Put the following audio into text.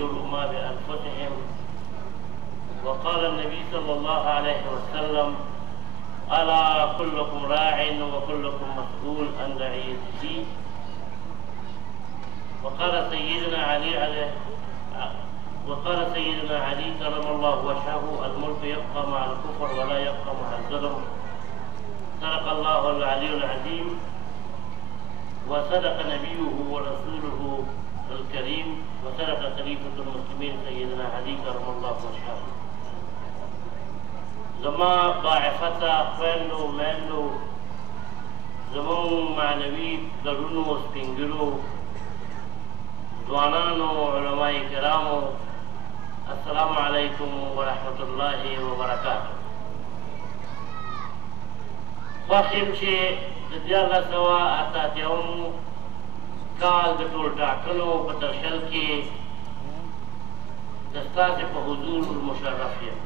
يرمى بأنفسهم. وقال النبي صلى الله عليه وسلم: ألا كلكم راع وكلكم مسؤول عن رعيته. وقال سيدنا علي كرم الله وجهه: الملك يبقى مع الكفر ولا يبقى مع الظلم. صدق الله العلي العظيم وصدق نبيه ورسوله الكريم وصدق خليفة المسلمين سيدنا علي كرم الله وجهه. زما باعفتا خويندو ميندو زمون معنوي درونو سپنگلو ځوانانو علماء کرامو، السلام علیکم ورحمت الله وبرکاته. خوښ یم چې د 1488 کال د ټولټاکنو په درشل کې د ستاسې په حضور مشرف یم.